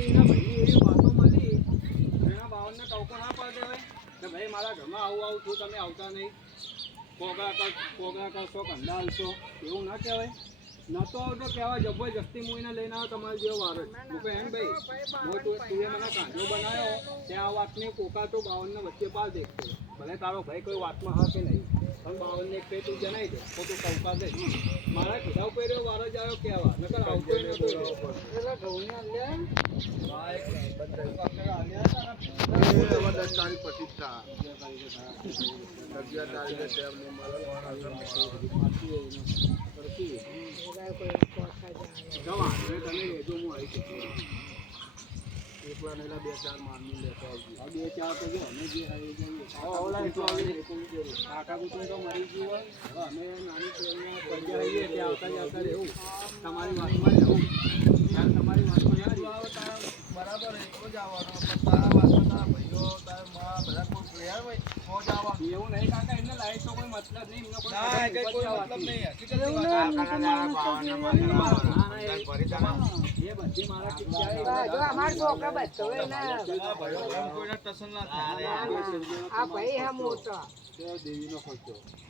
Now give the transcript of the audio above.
એના ભાઈની એવી વાતો મળી એના બાવનને ટોકો ના પાડી દેવાય કે ભાઈ મારા ઘરમાં આવું છું તમે આવતા નહીં કોગળા કરશો કંડા હાલશો એવું ના કહેવાય નતો આવતો કહેવાય જબરજસ્તી મૂઈને લઈને આવ્યો તમારે જેવો વારો હું કહે એમ ભાઈ તું મને કાંધો બનાવ્યો ત્યાં આ વાતની કોકા તો બાવનને વચ્ચે પાર દેખતો ભલે તારો ભાઈ કોઈ વાતમાં હા કે નહીં પણ બાવનને એક તું જણાવી દે તો તું ટવકા દે મારા ખીધા ઉપર એવો વારો જ આવ્યો કહેવા નકર આવતો નતો એટલે ઘઉંને બે ચાર માનવી લેતો બે ચાર તો જો અમે જે કાકા કુટુંબ તો મરી ગયું હોય હવે અમે નાની ટ્રેનમાં પડ્યા રહીએ ત્યાં આવતા જતા રહેવું તમારી વાતમાં રહેવું તમારી વાતમાં ના બરાબર એટલો જ આવવાનો પણ તારા વાતમાં તારા ભાઈઓ તારા મા બધા કોઈ પ્રેયર હોય તો જ આવવાનું એવું નહીં કાકા એમને લાઈટ તો કોઈ મતલબ નહીં એમનો કોઈ મતલબ નહીં એ બધી મારા કિસ્સા અમાર છોકરા બધો કોઈને ટસન ના થાય આ ભાઈ હે મોટો દેવીનો ખર્ચો